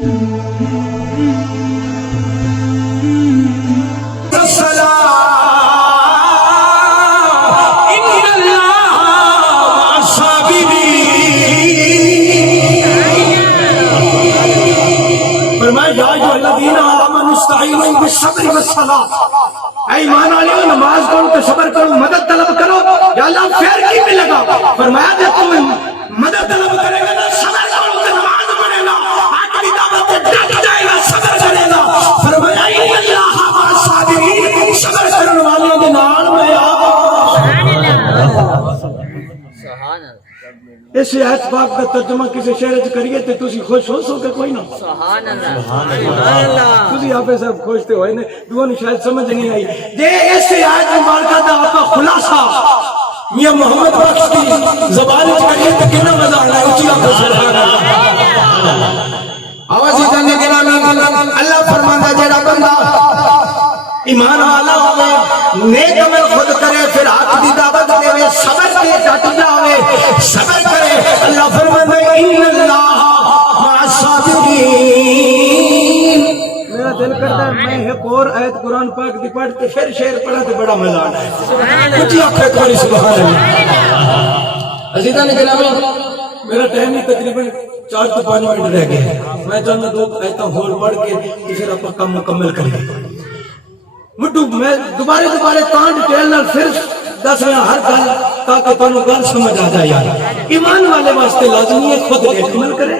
اے ایمان والو نماز پڑھو تو صبر کرو مدد طلب کرو یا اللہ خیر کی ملے گا فرمایا کہ تم مدد طلب کرے گا نا صبر کرو تو نماز پڑھے گا آخری دعوت ڈٹ جائے گا صبر کرے گا فرمایا ان اللہ مع الصابرین صبر کرنے والوں کے نال میں سبحان اللہ اس آیت پاک کا ترجمہ کسی شعر وچ کریے تے تسی خوش ہو سو کہ کوئی نہ سبحان اللہ سبحان اللہ تسی آپ سب خوش تے ہوئے نے دوواں شاید سمجھ نہیں آئی جے اس آیت مبارکہ دا آپ کا خلاصہ میاں محمد بخش کی زبان وچ کریے تے کتنا مزہ آنا ہے اونچی آواز سبحان اللہ آواز جانے گرامی اللہ فرماندا جڑا بندہ ایمان والا ہوئے نیک عمل خود کرے پھر حق دی دعوت دے صبر کے ڈٹ جاوے صبر کرے اللہ فرماتا ہے ان اللہ مع الصابرین میرا دل کرتا ہے میں ایک اور آیت قرآن پاک دی پڑھ کے پھر شعر پڑھا تے بڑا مزہ آنا ہے کچھ آنکھیں کھولی سبحان اللہ عزیزان گرامی میرا ٹائم ہی تقریباً 4 سے 5 منٹ رہ گئے میں چاہتا دو آیتاں اور پڑھ کے پھر اپنا کام مکمل کریں مٹو میں دوبارے تاں ڈیٹیل نال پھر دس رہا ہر گل تاکہ تانوں گل سمجھ آ جائے یار ایمان والے واسطے لازمی ہے خود نیک عمل کرے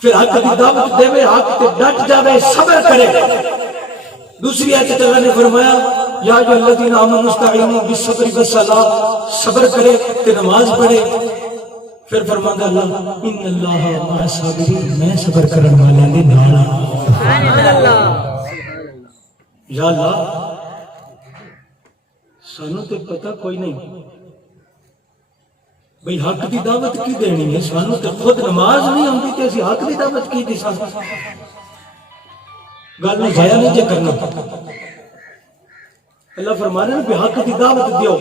پھر حق دی دعوت دے حق تے ڈٹ جاوے صبر کرے دوسری آیت اللہ نے فرمایا یا ایھا الذین آمنوا استعینوا بالصبر والصلاۃ صبر کرے تے نماز پڑھے پھر فرماتا اللہ ان اللہ مع الصابرین میں صبر کرن والے دے نال ہاں سبحان اللہ یا اللہ سانوں تے پتہ کوئی نہیں بھئی حق دی دعوت کی دینی ہے سانوں تے خود نماز نہیں ہوندی تے اسی حق دی دعوت کی دی سان گل نہیں ضائع نہیں جے کرنا اللہ فرما رہے ہیں کہ حق دی دعوت دیو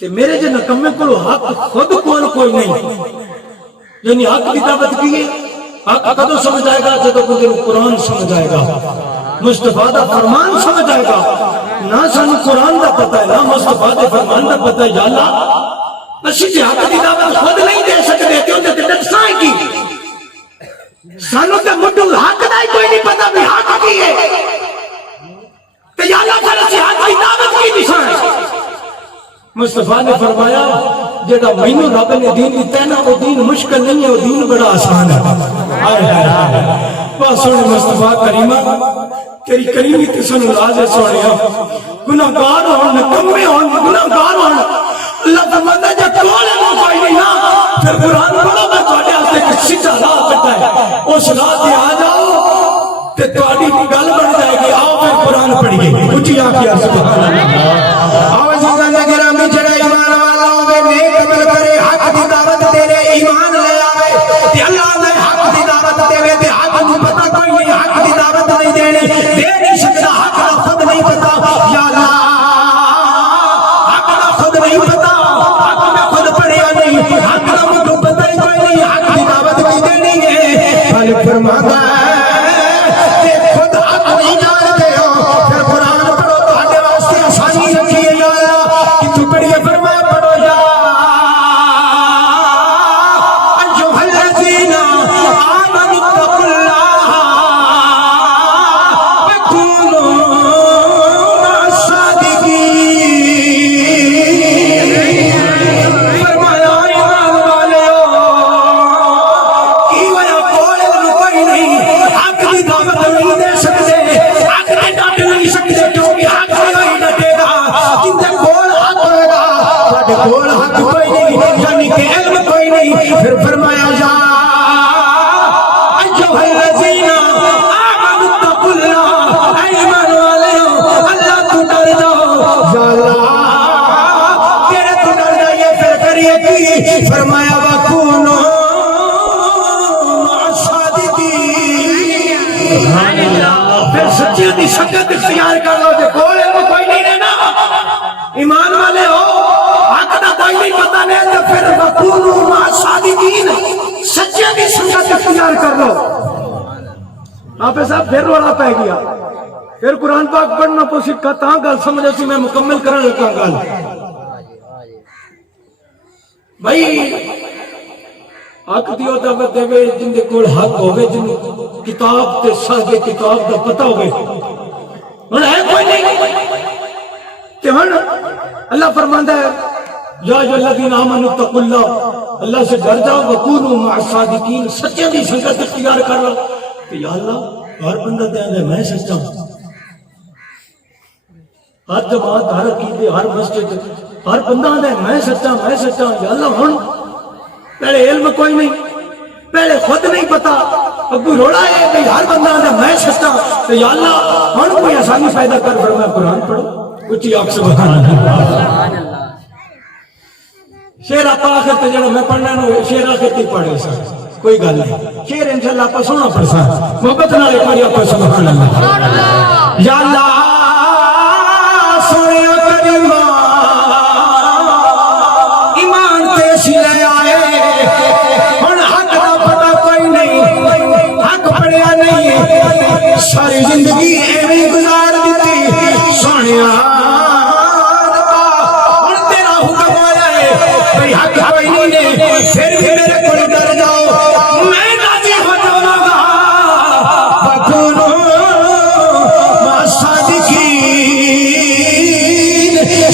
تے میرے جو نکمے کو حق خود کوئی نہیں یعنی حق دی دعوت کی ہے حق کدو سمجھ آئے گا جب بندے قرآن سمجھ آئے گا مصطفیٰ دا فرمان سمجھ آئے گا نہ سانو قرآن دا پتہ ہے نہ مصطفیٰ دے فرمان دا پتہ ہے یا اللہ اسی تے حق دی دعوت خود نہیں دے سکتے تے اندر تے ڈسائیں کی سانو تے مڈو حق دا ہی کوئی نہیں پتہ بھی حق کی ہے تے یا اللہ پھر اسی حق دی دعوت کی دسائیں مصطفیٰ نے فرمایا جڑا مینوں رب نے دین دیتا ہے نا وہ دین مشکل نہیں ہے وہ دین بڑا آسان ہے بس سونے مصطفیٰ کریمہ تیری کریمی تے سنو راز سونے گناہگار ہون نکمے ہون گناہگار ہون اللہ فرماتا ہے جب کولے کو کوئی نہیں نا پھر قرآن پڑھو میں تواڈے واسطے ایک سیدھا راہ کٹا ہے اس راہ تے آ جاؤ تے تواڈی گل بن جائے گی آؤ پھر قرآن پڑھیے اونچی آکھیا سبحان اللہ آؤ عزیزاں گرامی جڑا ایمان والا ہوے نیک عمل کرے حق دی دعوت تیرے ایمان لے آوے تے اللہ نے حق دی دعوت دے تے حق نوں پتہ کوئی نہیں حق دی دعوت نہیں دینی دے نہیں سکتا حق دا خود نہیں پتہ یا اللہ حق دا خود نہیں پتہ حق میں خود پڑھیا نہیں حق دا مجھے پتہ ہی کوئی نہیں حق دی دعوت کی دینی ہے خالق فرماتا ہے کہ خود حق نہیں جانتے ہو پھر قرآن پڑھو تہاڈے واسطے آسانی رکھی ہے یا اللہ کہ تو پڑھیے فرمایا پڑھو یا ایھا الذین آمنوا اتقوا اللہ وکونوا مع الصادقین فرمایا ایمان والو کی وجہ کوئی نہیں حق دی دعوت نہیں دے سکتے حق دے ڈٹ نہیں سکتے کیونکہ حق نہیں ڈٹے گا جن دے کول حق ہوئے گا تواڈے کول حق کوئی نہیں یعنی کہ علم کوئی نہیں پھر فرمایا جا ایھا الذین آمنوا اتقوا اللہ اے ایمان والو اللہ تو ڈر جاؤ یا اللہ تیرے تو ڈر جائیے پھر کریے کی فرمایا وکونوا مع الصادقین سبحان اللہ پھر سچی دی سنگت اختیار کر لو جے کول علم کوئی نہیں رہنا ایمان والے ہو حق دا کوئی نہیں پتہ نہیں تو پھر وکونوا مع الصادقین سچی دی سنگت اختیار آپ صاحب پھر روڑا پہ گیا پھر قرآن پاک پڑھنا پو سکھا تاں گل سمجھا سی میں مکمل کرن لگا گل بھائی حق دیو دعوت دے جن دے کول حق ہوے جن کتاب تے صاحب کتاب دا پتہ ہوے ہن ہے کوئی نہیں کہ ہن اللہ فرماندا ہے یا جو الذین آمنوا اتقوا اللہ اللہ سے ڈر جاؤ وکونوا مع الصادقین سچوں دی سنگت اختیار کر لو کہ یا اللہ ہر بندہ تے میں سچا ہوں ہر جماعت ہر عقیدے ہر مسجد ہر بندہ آدھا ہے میں سچا یا اللہ ہن پہلے علم کوئی نہیں پہلے خود نہیں پتا ابو روڑا ہے کہ ہر بندہ آدھا میں سچا تو یا اللہ ہن کوئی آسانی پیدا کر فرمایا قرآن پڑھو کچھ آپ سبحان اللہ شیر آپ آخر تے جڑا میں پڑھنا نو شیر آخر تے پڑھے سا کوئی گل نہیں شیر انشاءاللہ آپ سونا پڑھ سا محبت نالے پڑھی آپ سبحان اللہ یا اللہ ساری زندگی ایویں گزار دیتی سونیا اور تیرا حکم آیا ہے بھئی حق کوئی نہیں ہے پھر بھی میرے کول ڈر جاؤ میں راضی ہو جاؤں گا فکونوا مع الصادقین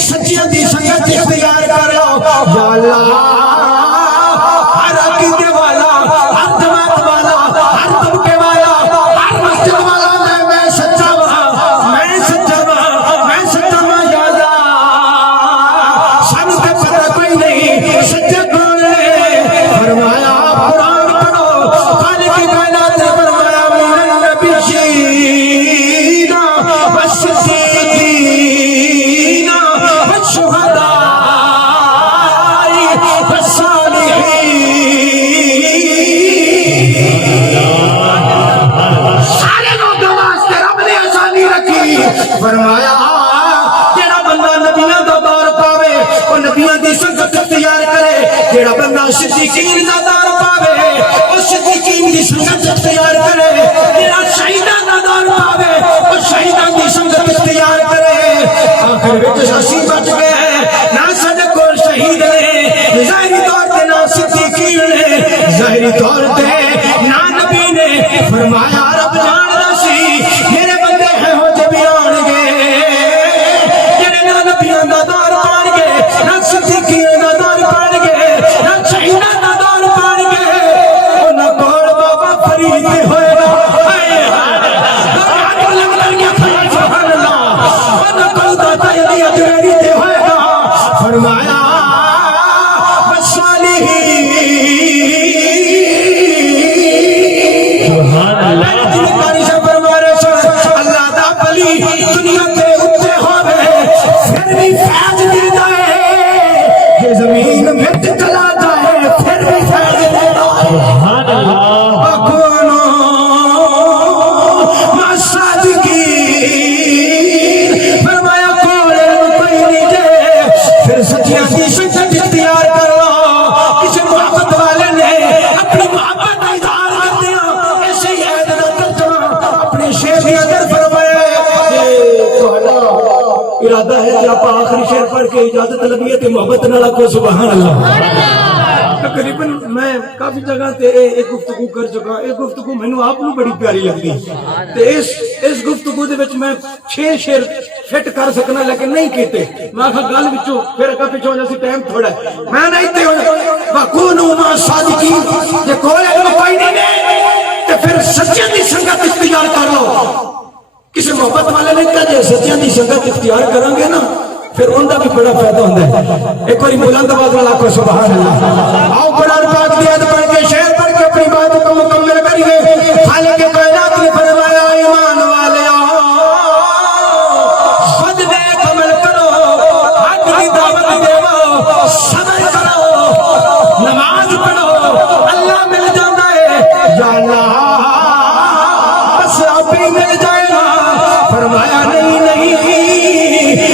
سچیاں دی سنگت اختیار کر لو یا اللہ ہر عقیدے والا ہر جماعت والا ہر طبقے والا ہر مسجد والا فرمایا جڑا بندہ نبیاں دا دار پاوے او نبیاں دی سنگت اختیار کرے جڑا بندہ صدیقین دا دار پاوے او صدیقین دی سنگت اختیار کرے جڑا شہیداں دا دار پاوے او شہیداں دی سنگت اختیار کرے آخر وچ اسی بچ گئے نہ ساڈے کول شہید نے ظاہری طور تے نہ صدیقین نے ظاہری طور تے نہ نبی نے فرمایا رب جاندا سی میرے بندے ہیں ہو جبی آن گے فرمایا اللہ دا بلی دنیا تے اتے ہوئے پھر بھی فیض دے جائے یہ زمین مٹ چلا جائے پھر بھی فیض دے جائے وکونوا مع الصادقین فرمایا کوئی نہیں دے پھر سچیاں کی سنگت اختیار کر لو کسی محبت والے نے اپنی محبت کا اظہار کر دیا ایسے ہی عید نہ کرتا اپنے شیر کی اندر فرمایا ارادہ ہے کہ آپ آخری شعر پڑھ کے اجازت لبیت محبت نہ کو سبحان اللہ تقریباً میں کافی جگہ تے ایک گفتگو کر چکا ایک گفتگو میں نے آپ کو بڑی پیاری لگتی تے اس گفتگو دے وچ میں 6 شعر فٹ کر سکنا لیکن نہیں کیتے میں آخا گل وچوں پھر اگا پیچھے ہو جاسی ٹائم تھوڑا ہے میں نہیں تے وکونوا مع الصادقین جے کوئی نہیں تے پھر سچیاں دی سنگت اختیار کر لو کسی محبت والے نے کہا جے سچیاں دی سنگت اختیار کریں گے نا پھر ان کا بھی بڑا فائدہ ہوتا ہے ایک بار بلند آواز والا کو سبحان اللہ آؤ قرآن پاک دی آیت پڑھ کے شعر پڑھ کے اپنی بات کو مکمل کریے خالق کائنات نے فرمایا ایمان والے خود نیک عمل کرو حق کی دعوت دیو صبر کرو نماز پڑھو اللہ مل جاتا ہے یا اللہ بس آپ ہی مل جائے گا فرمایا نہیں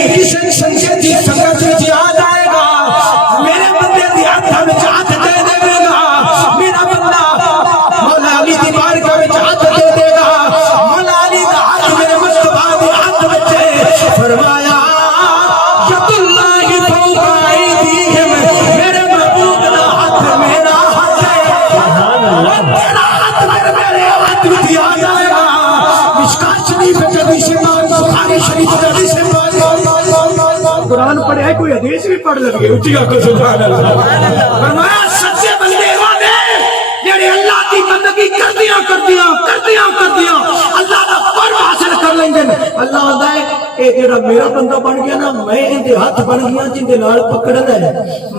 کسی سنگت دی سنگت وچ آ جائے گا میرے بندے دی ہاتھ وچ ہاتھ دے دے حدیث بھی پڑھ لگے اٹھی کو سبحان اللہ فرمایا سچے بندے وہ نے جڑے اللہ کی بندگی کردیاں اللہ دا قرب حاصل کر لینگے اللہ آندا ہے اے جڑا میرا بندہ بن گیا نا میں ان دے ہاتھ بن گیا جن دے نال پکڑدا ہے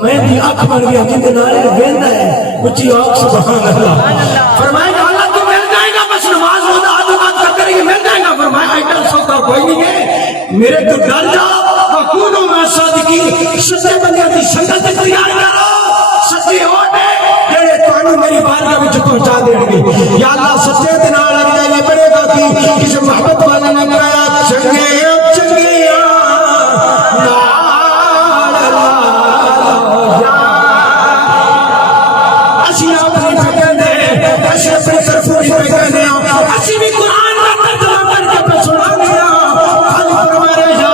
میں دی اکھ بن گیا جن دے نال ویندا ہے اونچی آکھ سبحان اللہ فرمایا اللہ تو مل جائے گا بس نماز روزہ عبادت کر کے مل جائے گا فرمایا ایڈا سودا کوئی نہیں ہے میرے تو ڈر جا وکونو ما صادقین سچے بندے دی سنگت تیار کرو سچے ہونے جڑے تانوں میری بارگاہ وچ پہنچا دین گے یا اللہ سچے دے نال لگ جائے بڑے گا کی کس محبت والے نے کرایا چنگے اسی اپنی پکندے اسی اپنی طرفوں پکندے اسی بھی قرآن کا ترجمہ کر کے پہ سنا دیا خالی فرمائے جا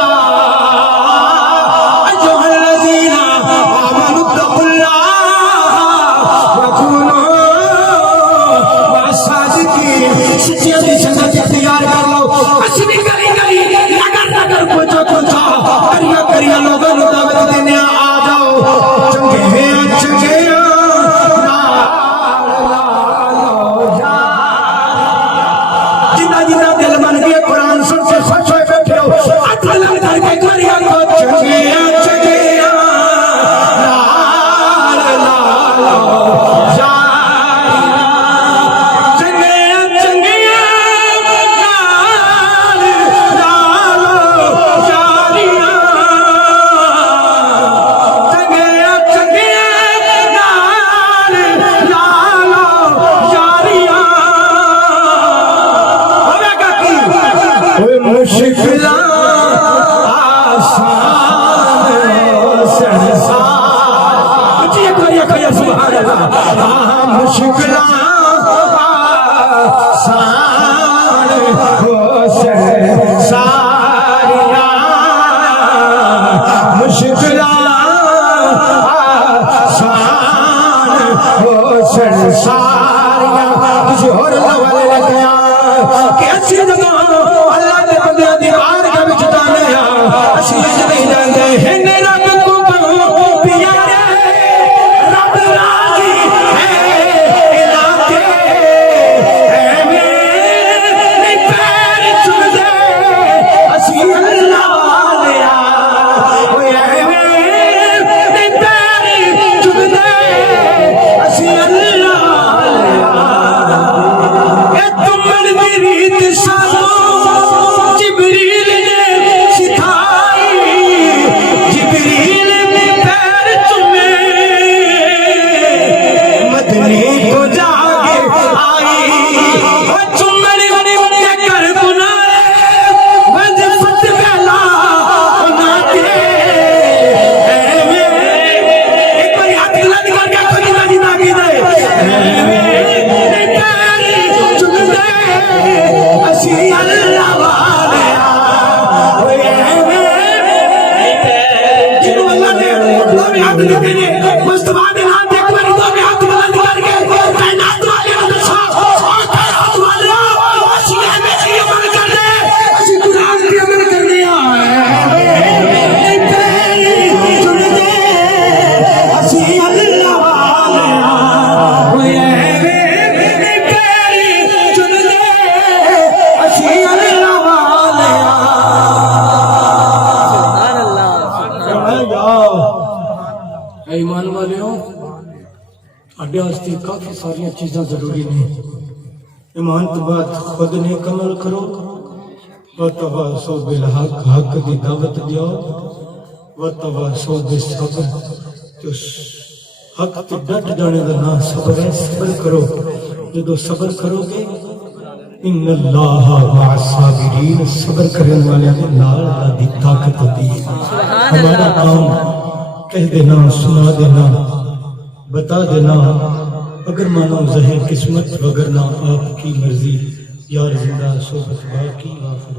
ایھا الذین آمنوا اتقوا اللہ وکونوا مع الصادقین سچیاں دی سنگت اختیار کر لو اسی بھی گلی نگر کوچا کریا لوگوں کو دعوت دینے آ جاؤ چنگے جنہ دل من گئے قرآن سن سے خوش ہوئے بیٹھے ہو اٹھلن کر کے کریا کو چنگے کسی اور اللہ والے لے گیا کہ اچھی جگہ اللہ نے بندے دیوار کا بھی چٹانے اچھی نہیں جانتے ہن رب کو پیارے رب راضی ہے علاقے اے میرے پیر چل دے اسی اللہ والے اے میرے پیر چل دے اسی اللہ جبریل نے سکھائی جبریل نے پیر چومے مدنی کو جاگے آئی وہ چومن کے کر بنائے وظیفت پہلا بناتے ایک بار ہاتھ گلد کر کے کوئی نہ جنا کی دے اسی اللہ والے جنہوں اللہ نے دو میں ہاتھ لکھے نے مصطفیٰ نے ہاتھ ایک باری دو میں ہاتھ بلند کر کے کائنات والے رضا اور کائنات والے اسی احمد کی عمل کر دے اسی قرآن کی عمل کر دیا چن دے اسی اللہ والے ایمان والیوں اڈے واسطے کافی ساری چیزاں ضروری نہیں ایمان تو بعد خود نیک عمل کرو وتواصوا بالحق حق کی دعوت دیو وتواصوا بالصبر تو حق تے ڈٹ جانے دا نام صبر ہے صبر کرو جدو صبر کرو گے ان اللہ مع الصابرین صبر کرنے والے کے نال اللہ دی طاقت ہوتی ہے ہمارا کام کہہ دینا سنا دینا بتا دینا اگر مانو ظاہر قسمت وگرنہ آپ کی مرضی یار زندہ صحبت باقی آخر